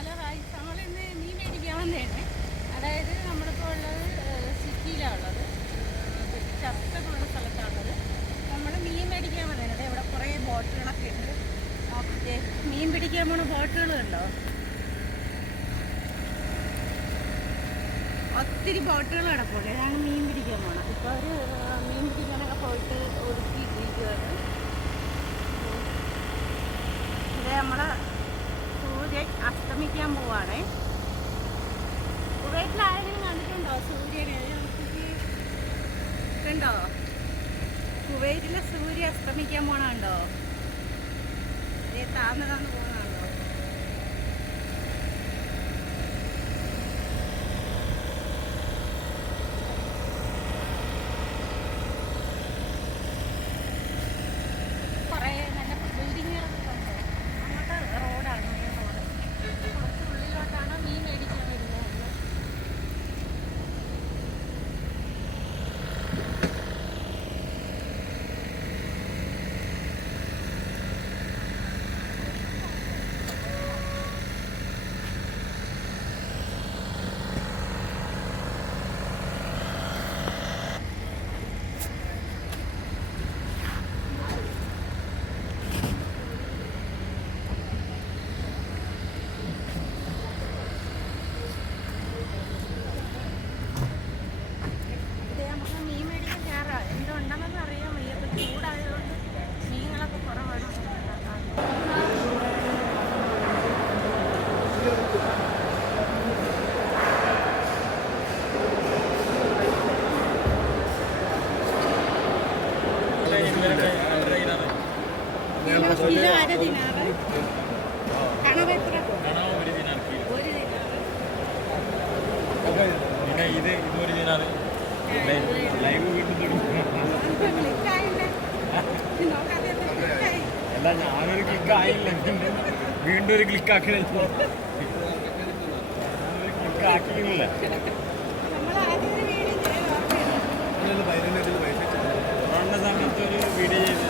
Hello guys, നമ്മളിന്ന് മീൻ മേടിക്കാൻ വന്നതാണ്. അതായത് നമ്മളിപ്പോൾ ഉള്ളത് സിറ്റിയിലാണ് ഉള്ളത്, ചത്തൊക്കെയുള്ള സ്ഥലത്താണുള്ളത്. നമ്മൾ മീൻ മേടിക്കാൻ വന്നതാണ്. അതെ, ഇവിടെ കുറേ ബോട്ടുകളൊക്കെ ഉണ്ട്. ഓക്കെ, മീൻ പിടിക്കാൻ പോണ ബോട്ടുകൾ കണ്ടോ? ഒത്തിരി ബോട്ടുകൾ കിടപ്പുണ്ട്. ഇതാണ് മീൻ പിടിക്കാൻ പോണം. ഇപ്പോൾ അവർ മീൻ പിടിക്കാനൊക്കെ പോയിട്ട് ഒതുക്കിയിട്ടിരിക്കുകയാണ്. ഇത് നമ്മളെ സൂര്യൻ അസ്തമിക്കാൻ പോവാണ്. കുവൈറ്റിൽ ആരെങ്കിലും കണ്ടിട്ടുണ്ടോ സൂര്യനെ? കണ്ടോ? കുവൈറ്റിലെ സൂര്യൻ അസ്തമിക്കാൻ പോണുണ്ടോ? താന്ന് പോകുന്നുണ്ടോ? കുറേ നല്ല ബിൽഡിങ്ങുകളൊക്കെ കണ്ടോ? അങ്ങോട്ട് റോഡാണ്, മെയിൻ റോഡ്. കുറച്ച് ഉള്ളിലോട്ടാണ് മീൻ മേടിക്കാൻ വരുന്നത്. അല്ല, ഞാനൊരു ക്ലിക്ക് ആയില്ല, വീണ്ടും ഒരു ക്ലിക്ക് ആക്കി ക്ലിക്ക് ആക്കിയില്ല. സമയത്ത് ഒരു വീഡിയോ ചെയ്ത്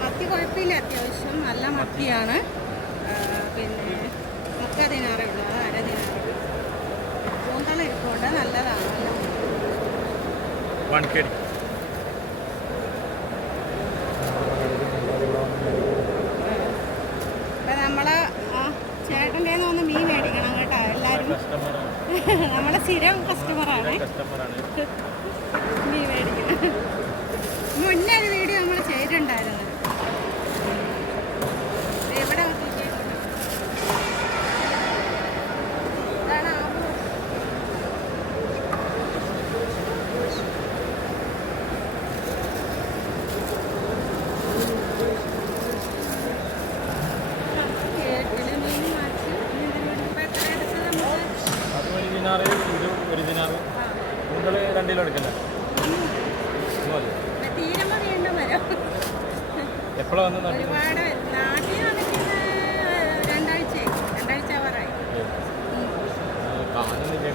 മത്തി കുഴപ്പമില്ല, അത്യാവശ്യം നല്ല മത്തിയാണ്. പിന്നെ 30 ദിനാറേ ഉള്ളൂ, അത് 1/2 ദിനാറ്. കൂന്തള ഇരിപ്പുണ്ട്, നല്ലതാണ്. അപ്പം നമ്മളെ ചേട്ടൻ്റെ ഒന്ന് മീൻ മേടിക്കണം കേട്ടോ എല്ലാവരും. നമ്മളെ സ്ഥിരം കസ്റ്റമറാണ് മീൻ മേടിക്കുന്നത്. മുന്നേ ഒരു വീഡിയോ നമ്മൾ ചെയ്തിട്ടുണ്ടായിരുന്നു. എവിടെ ഇതാണ് എപ്പോഴാ വന്നത്? ഒരുപാട് നാട്ടിൽ വന്നിട്ട് 2 ആഴ്ച ആവാറായി. കാണുന്നില്ല.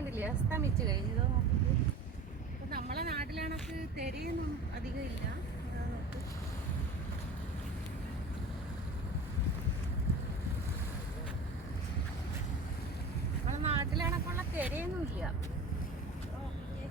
കണ്ടില്ലേ അസ്തമിച്ച് കഴിഞ്ഞു. ഇതോ നോക്കിയിട്ട് ഇപ്പം നമ്മളെ നാട്ടിലാണക്ക് തിരയൊന്നും അധികം ഇല്ല. അതാ നോക്ക്. നമ്മളെ നാട്ടിലാണക്കുള്ള തിരയൊന്നും ഇല്ല. നോക്കിക്കേ.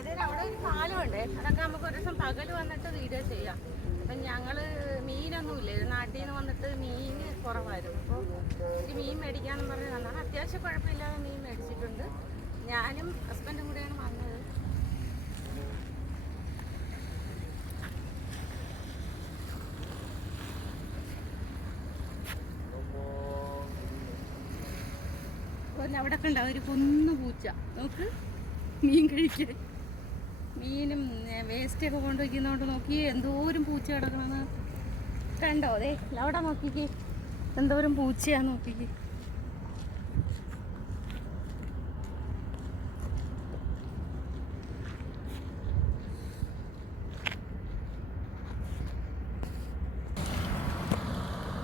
അതായത് അവിടെ ഒരു പാലമുണ്ട്. അതൊക്കെ നമുക്ക് ഒരു ദിവസം പകല് വന്നിട്ട് വീഡിയോ ചെയ്യാം. അപ്പം ഞങ്ങൾ മീനൊന്നുമില്ല, നാട്ടിൽ നിന്ന് വന്നിട്ട് മീൻ കുറവായിരുന്നു. അപ്പോൾ എനിക്ക് മീൻ മേടിക്കാമെന്ന് പറഞ്ഞ് വന്നാണ്. അത്യാവശ്യം കുഴപ്പമില്ലാതെ മീൻ മേടിച്ചിട്ടുണ്ട്. ഞാനും ഹസ്ബൻഡും കൂടെയാണ് വന്നത്. പിന്നെ അവിടെ ഒക്കെ ഉണ്ടാവും ഒരു കുന്നു പൂച്ച. നോക്ക്, മീൻ കഴിക്കാൻ മീനും വേസ്റ്റൊക്കെ കൊണ്ടുവയ്ക്കുന്നതുകൊണ്ട് നോക്കി എന്തോരം പൂച്ച കിടക്കണമെന്ന് കണ്ടോ? അതെ അവിടെ നോക്കിക്കേ, എന്തോരം പൂച്ചയാ നോക്കിക്കേ.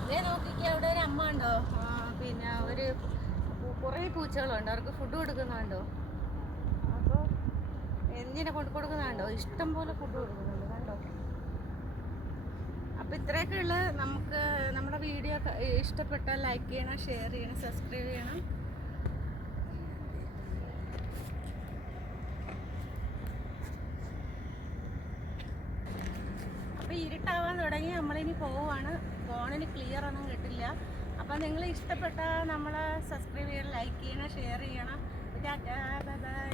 ഇതേ നോക്കിക്കേ, അവിടെ ഒരു അമ്മ ഉണ്ടോ, പിന്നെ ഒരു കുറേ പൂച്ചകളുണ്ട്. അവർക്ക് ഫുഡ് കൊടുക്കുന്നുണ്ടോ? അപ്പോൾ എന്തിനെ കൊടുക്കുന്നുണ്ടോ? ഇഷ്ടം പോലെ ഫുഡ് കൊടുക്കുന്നുണ്ട് കണ്ടോ. അപ്പോൾ ഇത്രയൊക്കെ ഉള്ള നമുക്ക് നമ്മുടെ വീഡിയോ ഇഷ്ടപ്പെട്ടാൽ ലൈക്ക് ചെയ്യണം, ഷെയർ ചെയ്യണം, സബ്സ്ക്രൈബ് ചെയ്യണം. അപ്പോൾ ഇരുട്ടാവാൻ തുടങ്ങി, നമ്മളിനി പോവുകയാണ്. ഫോണിന് ക്ലിയർ ഒന്നും കിട്ടില്ല. അപ്പോൾ നിങ്ങൾ ഇഷ്ടപ്പെട്ടാൽ നമ്മളെ സബ്സ്ക്രൈബ് ചെയ്യണം, ലൈക്ക് ചെയ്യണം, ഷെയർ ചെയ്യണം. Tata, bye bye.